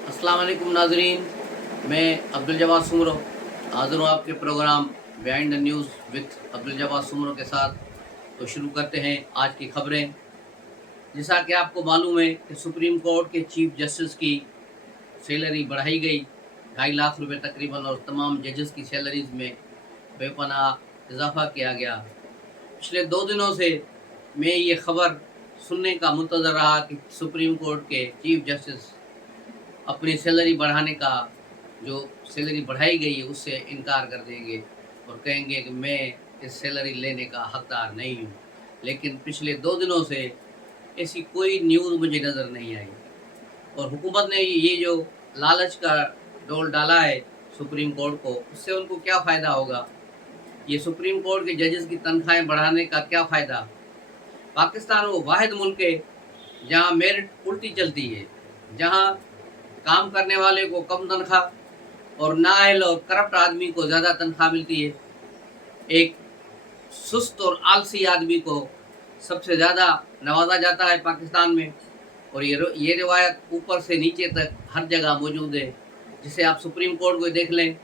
अस्सलाम वालेकुम नाजरीन, मैं अब्दुल जवाद सुमरो हाज़िर हूँ आपके programme behind the news with Abdul Jawad Soomro के साथ। तो शुरू करते हैं आज की खबरें। जैसा कि आपको मालूम है कि सुप्रीम कोर्ट के चीफ जस्टिस की सैलरी बढ़ाई गई 2.5 लाख रुपए तकरीबन, और तमाम जजेस की सैलरीज में बेपनाह इजाफा किया गया। पिछले 2 दिनों से मैं ये खबर सुनने का मुंतज़र रहा कि सुप्रीम कोर्ट के चीफ जस्टिस अपनी सैलरी बढ़ाने का, जो सैलरी बढ़ाई गई है उससे इनकार कर देंगे और कहेंगे कि मैं इस सैलरी लेने का हकदार नहीं हूँ। लेकिन पिछले 2 दिनों से ऐसी कोई न्यूज़ मुझे नज़र नहीं आई, और हुकूमत ने ये जो लालच का डोल डाला है सुप्रीम कोर्ट को, उससे उनको क्या फ़ायदा होगा? ये सुप्रीम कोर्ट के जजेस की तनख्वाहें बढ़ाने का क्या फ़ायदा? पाकिस्तान वो वाहिद मुल्क है जहाँ मेरिट उल्टी चलती है, जहाँ काम करने वाले को कम तनख्वाह और नाअहल और करप्ट आदमी को ज़्यादा तनख्वाह मिलती है। एक सुस्त और आलसी आदमी को सबसे ज़्यादा नवाजा जाता है पाकिस्तान में, और ये रिवायत ऊपर से नीचे तक हर जगह मौजूद है। जिसे आप सुप्रीम कोर्ट को देख लें,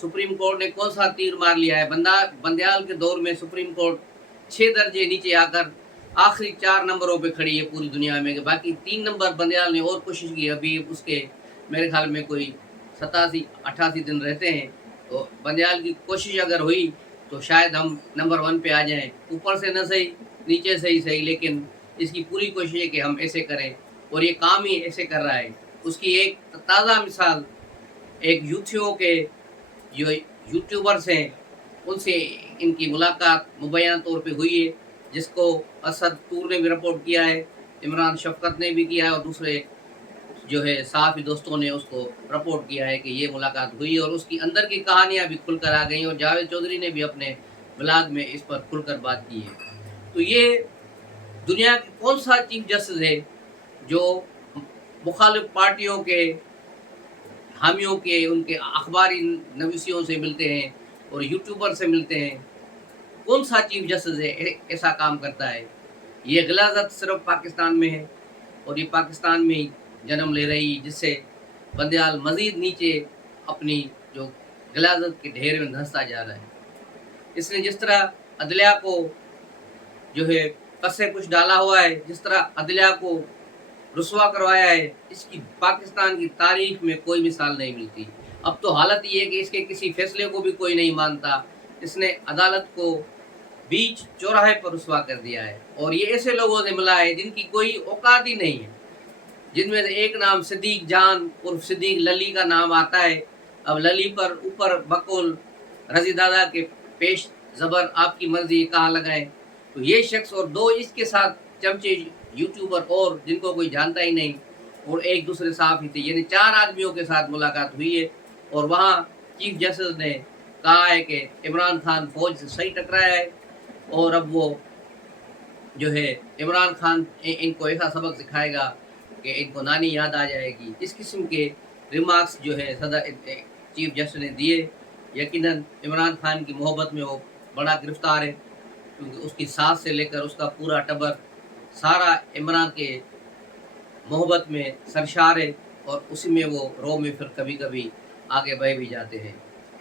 सुप्रीम कोर्ट ने कौन सा तीर मार लिया है। बंदयाल के दौर में सुप्रीम कोर्ट 6 दर्जे नीचे आकर आखिरी 4 नंबरों पे खड़ी है पूरी दुनिया में। बाकी 3 नंबर बंदयाल ने और कोशिश की, अभी उसके मेरे ख्याल में कोई 87-88 दिन रहते हैं। तो बंदयाल की कोशिश अगर हुई तो शायद हम नंबर 1 पे आ जाएं, ऊपर से न सही नीचे से ही सही, लेकिन इसकी पूरी कोशिश है कि हम ऐसे करें, और ये काम ही ऐसे कर रहा है। उसकी एक ताज़ा मिसाल एक यूथियों के जो यूट्यूबर्स हैं उनसे इनकी मुलाकात मुबैना तौर पे हुई है, जिसको असद टूर ने भी रिपोर्ट किया है, इमरान शफकत ने भी किया है, और दूसरे जो है सहाफ़ी दोस्तों ने उसको रिपोर्ट किया है कि ये मुलाकात हुई, और उसकी अंदर की कहानियाँ भी खुलकर आ गई, और जावेद चौधरी ने भी अपने ब्लॉग में इस पर खुलकर बात की है। तो ये दुनिया के कौन सा चीफ जस्टिस है जो मुखालिफ पार्टियों के हामियों के उनके अखबारी नवीसियों से मिलते हैं और यूट्यूबर से मिलते हैं? कौन सा चीफ जस्टिस है ऐसा काम करता है? ये ग़लाज़त सिर्फ पाकिस्तान में है, और ये पाकिस्तान में ही जन्म ले रही, जिससे बंदयाल मज़ीद नीचे अपनी जो ग़लाज़त के ढेर में धंसता जा रहा है। इसने जिस तरह अदलिया को जो है कस्से कुछ डाला हुआ है, जिस तरह अदलिया को रुसवा करवाया है, इसकी पाकिस्तान की तारीख में कोई मिसाल नहीं मिलती। अब तो हालत ये है कि इसके किसी फैसले को भी कोई नहीं मानता। इसने अदालत को बीच चौराहे पर रुसवा कर दिया है, और ये ऐसे लोगों से मिला है जिनकी कोई औकात ही नहीं है, जिनमें से एक नाम सिद्दीक जान उर्फ सिद्दीक लली का नाम आता है। अब लली पर ऊपर बकुल रजी दादा के पेश ज़बर आपकी मर्जी कहाँ लगाएं। तो ये शख्स और 2 इसके साथ चमचे यूट्यूबर और जिनको कोई जानता ही नहीं, और एक दूसरे साहब ही थे, यानी 4 आदमियों के साथ मुलाकात हुई है, और वहाँ चीफ जस्टिस ने कहा है कि इमरान खान फौज से सही टकराया है, और अब वो जो है इमरान खान इनको ऐसा सबक सिखाएगा कि इनको नानी याद आ जाएगी। इस किस्म के रिमार्क्स जो है सदर चीफ जस्टिस ने दिए। यकीनन इमरान खान की मोहब्बत में वो बड़ा गिरफ्तार है, क्योंकि उसकी सास से लेकर उसका पूरा टब्बर सारा इमरान के मोहब्बत में सरशार है, और उसी में वो रो में फिर कभी कभी आगे बढ़ भी जाते हैं।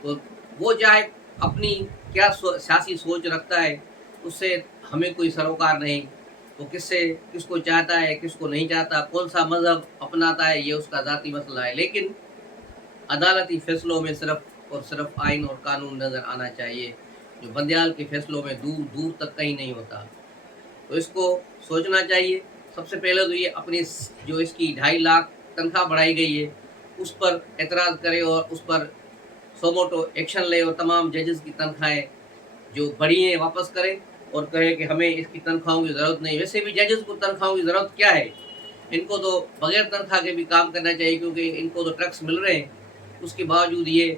तो वो चाहे अपनी क्या सियासी सोच रखता है, उससे हमें कोई सरोकार नहीं। वो किसको चाहता है किसको नहीं चाहता, कौन सा मज़हब अपनाता है, ये उसका ज़ाती मसला है। लेकिन अदालती फ़ैसलों में सिर्फ़ और सिर्फ आइन और कानून नज़र आना चाहिए, जो बंदयाल के फ़ैसलों में दूर दूर तक कहीं नहीं होता। तो इसको सोचना चाहिए। सबसे पहले तो ये अपनी जो इसकी 2.5 लाख तनख्वाह बढ़ाई गई है उस पर एतराज़ करे, और उस पर सोमोटो एक्शन ले, और तमाम जजेस की तनख्वाहें जो बढ़ी हैं वापस करे, और कहे कि हमें इसकी तनख्वाहों की ज़रूरत नहीं। वैसे भी जजेस को तनख्वाहों की ज़रूरत क्या है? इनको तो बगैर तनख्वाह के भी काम करना चाहिए, क्योंकि इनको तो टैक्स मिल रहे हैं। उसके बावजूद ये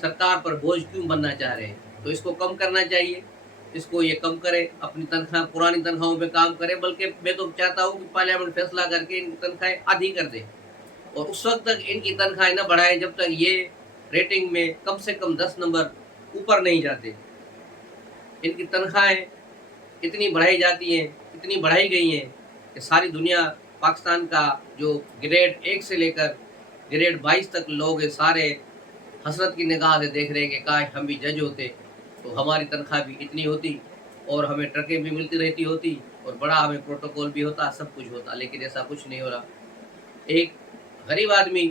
सरकार पर बोझ क्यों बनना चाह रहे हैं? तो इसको कम करना चाहिए। इसको ये कम करे, अपनी तनख्वाह पुरानी तनख्वाहों पे काम करे। बल्कि मैं तो चाहता हूँ कि पार्लियामेंट फैसला करके इनकी तनख्वाहें आधी कर दे, और उस वक्त तक इनकी तनख्वाहें न बढ़ाएं जब तक ये रेटिंग में कम से कम 10 नंबर ऊपर नहीं जाते। इनकी तनख्वाहें इतनी बढ़ाई जाती हैं, इतनी बढ़ाई गई हैं कि सारी दुनिया पाकिस्तान का जो ग्रेड 1 से लेकर ग्रेड 22 तक लोग सारे हसरत की निगाह से देख रहे हैं कि काश हम भी जज होते तो हमारी तनख्वाह भी इतनी होती और हमें ट्रकें भी मिलती रहती होती और बड़ा हमें प्रोटोकॉल भी होता, सब कुछ होता, लेकिन ऐसा कुछ नहीं हो रहा। एक गरीब आदमी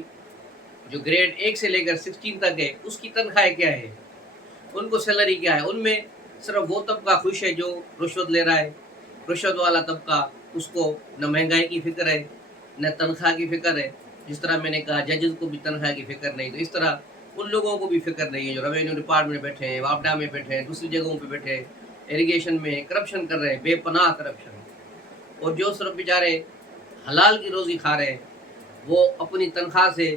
जो ग्रेड 1 से लेकर 16 तक है, उसकी तनख्वाह क्या है, उनको सैलरी क्या है? उनमें सिर्फ वो तबका खुश है जो रुश्वत ले रहा है। रुश्वत वाला तबका, उसको न महंगाई की फिक्र है न तनख्वाह की फिक्र है। जिस तरह मैंने कहा जजेस को भी तनख्वाह की फिक्र नहीं, तो इस तरह उन लोगों को भी फिक्र नहीं है जो रेवेन्यू डिपार्टमेंट में बैठे हैं, वापडा में बैठे हैं, दूसरी जगहों पे बैठे हैं, इरिगेशन में करप्शन कर रहे हैं, बेपनाह करप्शन। और जो सिर्फ बेचारे हलाल की रोज़ी खा रहे हैं, वो अपनी तनख्वाह से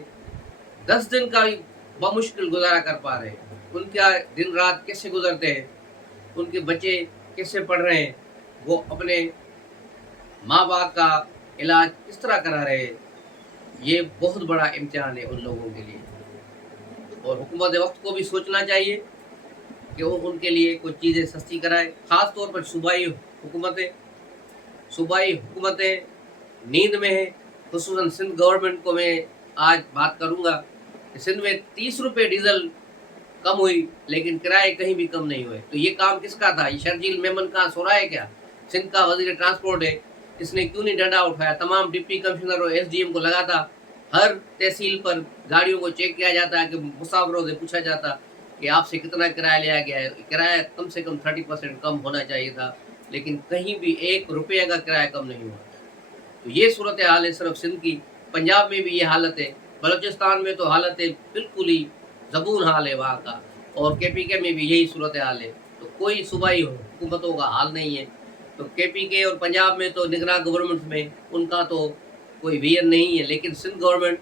10 दिन का भी बमुश्किल गुजारा कर पा रहे हैं। उनका दिन रात कैसे गुजरते हैं, उनके बच्चे कैसे पढ़ रहे हैं, वो अपने माँ बाप का इलाज किस तरह करा रहे हैं, ये बहुत बड़ा इम्तिहान है उन लोगों के लिए। और हुकूमत वक्त को भी सोचना चाहिए कि वो उनके लिए कुछ चीज़ें सस्ती कराए, ख़ास तौर पर सूबाई हुकूमतें नींद में है। खुसूसन सिंध गवर्नमेंट को मैं आज बात करूँगा कि सिंध में 30 रुपये डीजल कम हुई लेकिन किराए कहीं भी कम नहीं हुए। तो ये काम किसका था? ये शर्जील मेमन का सो रहा है क्या? सिंध का वजीर ट्रांसपोर्ट है, इसने क्यों नहीं डंडा उठाया? तमाम डिप्टी कमिश्नर और SDM को लगा था, हर तहसील पर गाड़ियों को चेक किया जाता है कि मुसाफिरों से पूछा जाता कि आपसे कितना किराया लिया गया है। किराया कम से कम 30% कम होना चाहिए था, लेकिन कहीं भी 1 रुपये का किराया कम नहीं हुआ। तो ये सूरत हाल है सिर्फ सिंध की। पंजाब में भी ये हालत है, बलूचिस्तान में तो हालत है बिल्कुल ही ज़बून हाल है वहाँ का, और KPK में भी यही सूरत हाल है। तो कोई सूबाई हुकूमतों का हाल नहीं है। तो KPK और पंजाब में तो निगरान गवर्नमेंट में उनका तो कोई विजन नहीं है, लेकिन सिंध गवर्नमेंट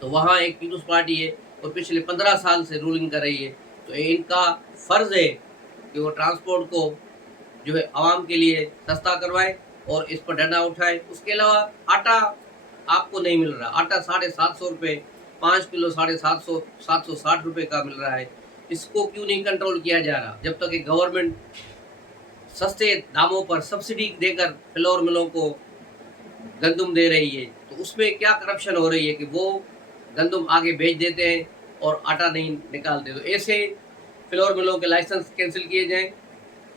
तो वहाँ एक पीपल्स पार्टी है और पिछले 15 साल से रूलिंग कर रही है। तो इनका फ़र्ज़ है कि वो ट्रांसपोर्ट को जो है आवाम के लिए सस्ता करवाए और इस पर डंडा उठाए। उसके अलावा आटा आपको नहीं मिल रहा, आटा 750 रुपये 5 किलो 760 रुपये का मिल रहा है। इसको क्यों नहीं कंट्रोल किया जा रहा? जब तक एक गवर्नमेंट सस्ते दामों पर सब्सिडी देकर फ्लोर मिलों को गंदम दे रही है, तो उसमें क्या करप्शन हो रही है कि वो गंदम आगे बेच देते हैं और आटा नहीं निकालते। तो ऐसे फ्लोर मिलों के लाइसेंस कैंसिल किए जाएं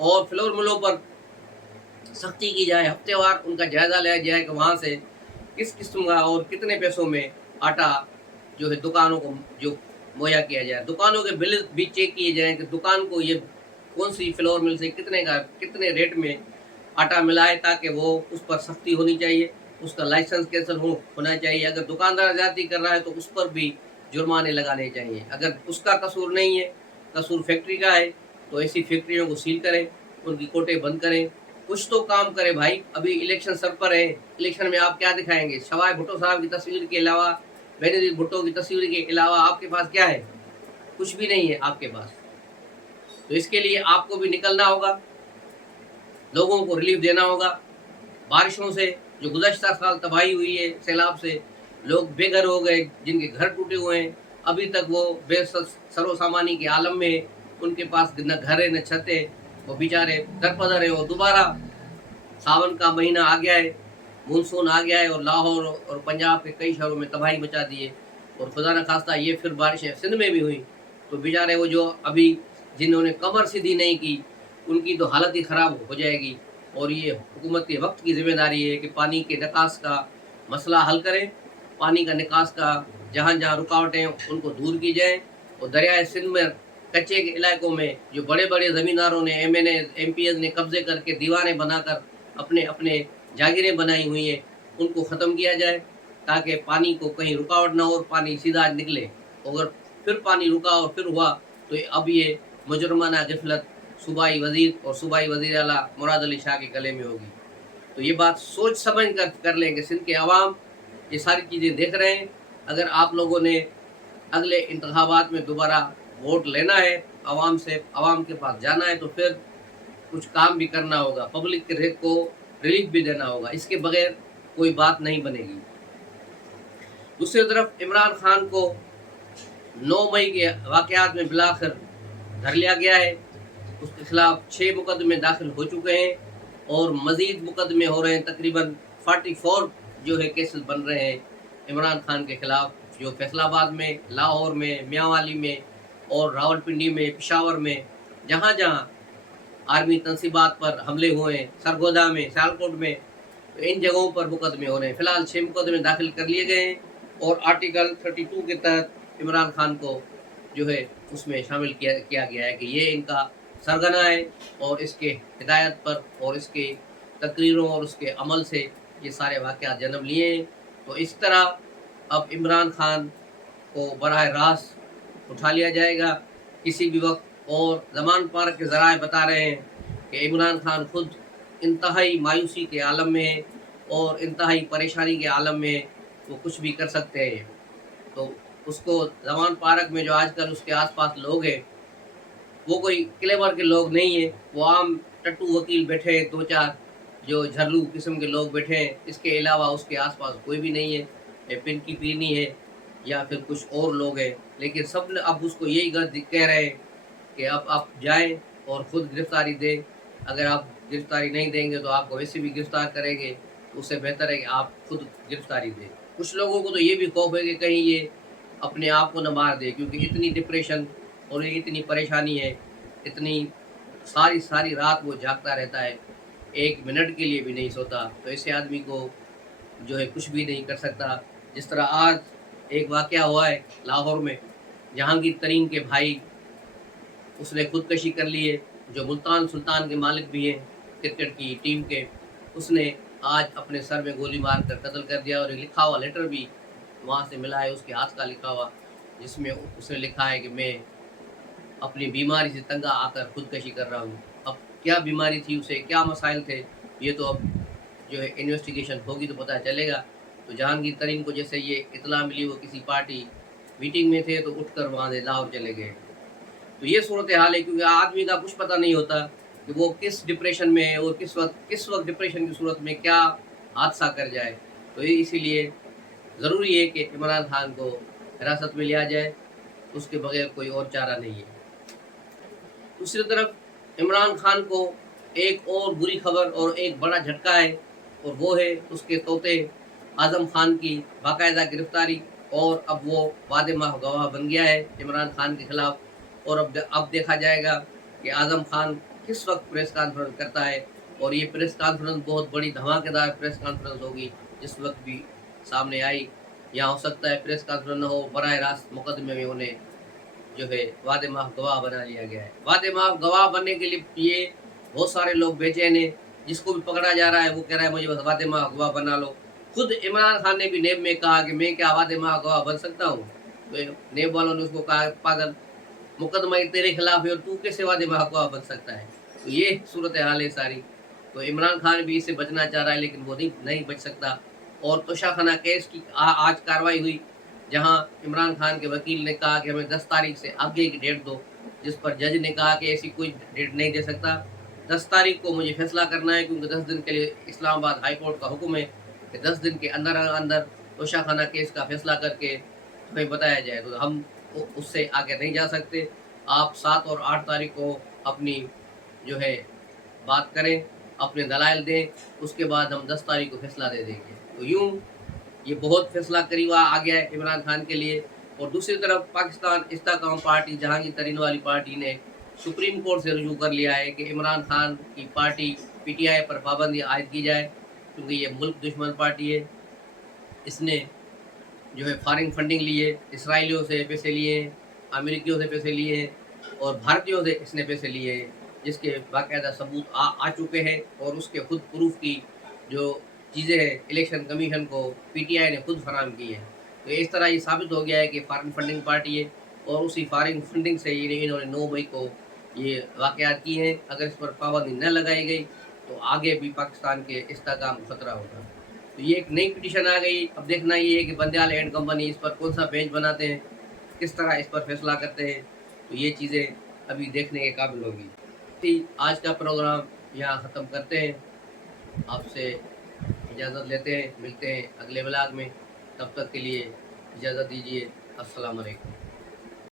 और फ्लोर मिलों पर सख्ती की जाए, हफ्तेवार उनका जायज़ा लिया जाए कि वहाँ से किस किस्म का और कितने पैसों में आटा जो है दुकानों को जो मुहैया किया जाए। दुकानों के बिल भी चेक किए जाएँ कि दुकान को ये कौन सी फ्लोर मिल से कितने रेट में आटा मिलाए, ताकि वो उस पर सख्ती होनी चाहिए, उसका लाइसेंस कैंसिल होना चाहिए। अगर दुकानदार ज्यादती कर रहा है तो उस पर भी जुर्माने लगाने चाहिए। अगर उसका कसूर नहीं है, कसूर फैक्ट्री का है, तो ऐसी फैक्ट्रियों को सील करें, उनकी कोटे बंद करें, कुछ तो काम करें भाई। अभी इलेक्शन सर पर है, इलेक्शन में आप क्या दिखाएंगे? सवाए भुट्टो साहब की तस्वीर के अलावा, बेनजीर भुट्टो की तस्वीर के अलावा आपके पास क्या है? कुछ भी नहीं है आपके पास। तो इसके लिए आपको भी निकलना होगा, लोगों को रिलीफ देना होगा। बारिशों से जो गुज़श्ता साल तबाही हुई है, सैलाब से लोग बेघर हो गए, जिनके घर टूटे हुए हैं, अभी तक वो सरोसामानी के आलम में, उनके पास न घर है न छत है, वो बेचारे दरपदर है। और दोबारा सावन का महीना आ गया है, मानसून आ गया है और लाहौर और पंजाब के कई शहरों में तबाही मचा दी है। और खुदा न खास्ता ये फिर बारिशें सिंध में भी हुई, तो बेचारे वो जो अभी जिन्होंने कमर सीधी नहीं की, उनकी तो हालत ही ख़राब हो जाएगी। और ये हुकूमत के वक्त की ज़िम्मेदारी है कि पानी के निकास का मसला हल करें, पानी का निकास का जहाँ जहाँ रुकावटें उनको दूर की जाए। और दरियाए सिंध में कच्चे के इलाकों में जो बड़े बड़े ज़मींदारों ने, MNA MPs ने कब्ज़े करके दीवारें बनाकर अपने अपने जागीरें बनाई हुई हैं, उनको ख़त्म किया जाए, ताकि पानी को कहीं रुकावट ना हो और पानी सीधा निकले। अगर फिर पानी रुका और फिर हुआ तो अब ये मुजरमाना ग़फलत सूबाई वज़ीर और सूबाई वज़ीर आला मुराद अली शाह के गले में होगी। तो ये बात सोच समझ कर लें कि सिंध के अवाम ये सारी चीज़ें देख रहे हैं। अगर आप लोगों ने अगले इंतखाबात में दोबारा वोट लेना है, अवाम से, अवाम के पास जाना है, तो फिर कुछ काम भी करना होगा, पब्लिक को रिलीफ भी देना होगा। इसके बगैर कोई बात नहीं बनेगी। दूसरी तरफ इमरान खान को 9 मई के वाक़यात में बिलाखिर धर लिया गया है। उसके खिलाफ 6 मुकदमे दाखिल हो चुके हैं और मज़ीद मुकदमे हो रहे हैं। तकरीबन 44 जो है केसेस बन रहे हैं इमरान खान के खिलाफ जो फैसलाबाद में, लाहौर में, मियांवाली में और रावलपिंडी में, पेशावर में, जहाँ जहाँ आर्मी तनसीबात पर हमले हुए हैं, सरगोदा में, सियालकोट में, तो इन जगहों पर मुकदमे हो रहे हैं। फिलहाल 6 मुकदमे दाखिल कर लिए गए हैं और आर्टिकल 32 के तहत इमरान खान को जो है उसमें शामिल किया गया है कि ये इनका सरगना है और इसके हिदायत पर और इसके तकरीरों और उसके अमल से ये सारे वाक़यात जन्म लिए हैं। तो इस तरह अब इमरान खान को बराह रास्त उठा लिया जाएगा किसी भी वक्त। और ज़मान पार्क के ज़राए बता रहे हैं कि इमरान खान खुद इंतहाई मायूसी के आलम में है और इंतहाई परेशानी के आलम में है, वो कुछ भी कर सकते हैं। तो उसको ज़मान पार्क में जो आजकल उसके आसपास लोग हैं वो कोई क्लेवर के लोग नहीं है, वो आम टट्टू वकील बैठे हैं, 2-4 जो झरलू किस्म के लोग बैठे हैं। इसके अलावा उसके आसपास कोई भी नहीं है, ये पिनकी पीनी है या फिर कुछ और लोग हैं। लेकिन सब अब उसको यही कह रहे हैं कि अब आप जाएं और ख़ुद गिरफ्तारी दें। अगर आप गिरफ्तारी नहीं देंगे तो आपको वैसे भी गिरफ्तार करेंगे, तो उससे बेहतर है कि आप खुद गिरफ्तारी दें। कुछ लोगों को तो ये भी खौफ है कि कहीं ये अपने आप को न मार दे, क्योंकि इतनी डिप्रेशन और इतनी परेशानी है, इतनी सारी रात वो जागता रहता है, 1 मिनट के लिए भी नहीं सोता। तो ऐसे आदमी को जो है कुछ भी नहीं कर सकता। जिस तरह आज एक वाक़या हुआ है लाहौर में, जहांगीर तरीन के भाई उसने खुदकशी कर ली है, जो मुल्तान सुल्तान के मालिक भी हैं क्रिकेट की टीम के, उसने आज अपने सर में गोली मार कर कत्ल कर दिया। और एक लिखा हुआ लेटर भी वहाँ से मिला है, उसके हाथ का लिखा हुआ, जिसमें उसने लिखा है कि मैं अपनी बीमारी से तंग आकर खुदकशी कर रहा हूँ। अब क्या बीमारी थी उसे, क्या मसाइल थे, ये तो अब जो है इन्वेस्टिगेशन होगी तो पता चलेगा। तो जहांगीर तरीन को जैसे ये इतला मिली, वो किसी पार्टी मीटिंग में थे तो उठकर वहाँ से लाहौर चले गए। तो ये सूरत हाल है, क्योंकि आदमी का कुछ पता नहीं होता कि वो किस डिप्रेशन में है और किस वक्त डिप्रेशन की सूरत में क्या हादसा कर जाए। तो ये इसीलिए ज़रूरी है कि इमरान खान को हिरासत में लिया जाए, उसके बगैर कोई और चारा नहीं है। दूसरी तरफ इमरान खान को एक और बुरी खबर और एक बड़ा झटका है, और वो है उसके तोते आज़म खान की बाकायदा गिरफ्तारी। और अब वो वादे माह गवाह बन गया है इमरान खान के खिलाफ। और अब देखा जाएगा कि आज़म खान किस वक्त प्रेस कॉन्फ्रेंस करता है, और ये प्रेस कॉन्फ्रेंस बहुत बड़ी धमाकेदार प्रेस कॉन्फ्रेंस होगी जिस वक्त भी सामने आई। या हो सकता है प्रेस कॉन्फ्रेंस न हो, बराह रास्त मुकदमे में उन्हें जो है वादे माह गवाह बना लिया गया है। वादे माह गवाह बनने के लिए ये बहुत सारे लोग बेचैन हैं, जिसको भी पकड़ा जा रहा है वो कह रहा है मुझे बस वादे माह गवाह बना लो। खुद इमरान खान ने भी नेब में कहा कि मैं क्या वादे माह गवाह बन सकता हूँ। तो नेब वालों ने उसको कहा पागल, मुकदमा तेरे खिलाफ है और तू कैसे वादे माह गवाह बन सकता है। तो ये सूरत हाल है सारी। तो इमरान खान भी इससे बचना चाह रहा है, लेकिन वो नहीं बच सकता। और तोशाखाना केस की आज कार्रवाई हुई, जहां इमरान खान के वकील ने कहा कि हमें 10 तारीख से आगे की डेट दो, जिस पर जज ने कहा कि ऐसी कोई डेट नहीं दे सकता, 10 तारीख को मुझे फैसला करना है, क्योंकि 10 दिन के लिए इस्लामाबाद हाई कोर्ट का हुक्म है कि 10 दिन के अंदर अंदर तोशाखाना केस का फैसला करके हमें बताया जाए। तो हम उससे आगे नहीं जा सकते। आप 7 और 8 तारीख को अपनी जो है बात करें, अपने दलाइल दें, उसके बाद हम 10 तारीख को फैसला दे देंगे। तो यूँ ये बहुत फैसला करीब आ गया है इमरान खान के लिए। और दूसरी तरफ पाकिस्तान इस्तेकाम पार्टी, जहांगीर तरीन वाली पार्टी ने सुप्रीम कोर्ट से रुजू कर लिया है कि इमरान खान की पार्टी PTI पर पाबंदी आयद की जाए, क्योंकि ये मुल्क दुश्मन पार्टी है। इसने जो है फॉरेन फंडिंग ली है, इसराइलियों से पैसे लिए हैं, अमेरिकियों से पैसे लिए हैं और भारतीयों से इसने पैसे लिए हैं, जिसके बाकायदा सबूत आ चुके हैं। और उसके खुद प्रूफ की जो चीज़ें हैं इलेक्शन कमीशन को PTI ने खुद फराहम की है। तो इस तरह ये साबित हो गया है कि फॉरेन फंडिंग पार्टी है, और उसी फॉरेन फंडिंग से इन्होंने 9 मई को ये वाक़यात की हैं। अगर इस पर पाबंदी न लगाई गई तो आगे भी पाकिस्तान के इस्तेकाम को खतरा होगा। तो ये एक नई पिटीशन आ गई। अब देखना ये है कि बंदयाल एंड कंपनी इस पर कौन सा बेंच बनाते हैं, किस तरह इस पर फैसला करते हैं। तो ये चीज़ें अभी देखने के काबिल होगी। आज का प्रोग्राम यहाँ ख़त्म करते हैं, आपसे इजाज़त लेते हैं, मिलते हैं अगले व्लॉग में। तब तक के लिए इजाज़त दीजिए। अस्सलाम वालेकुम।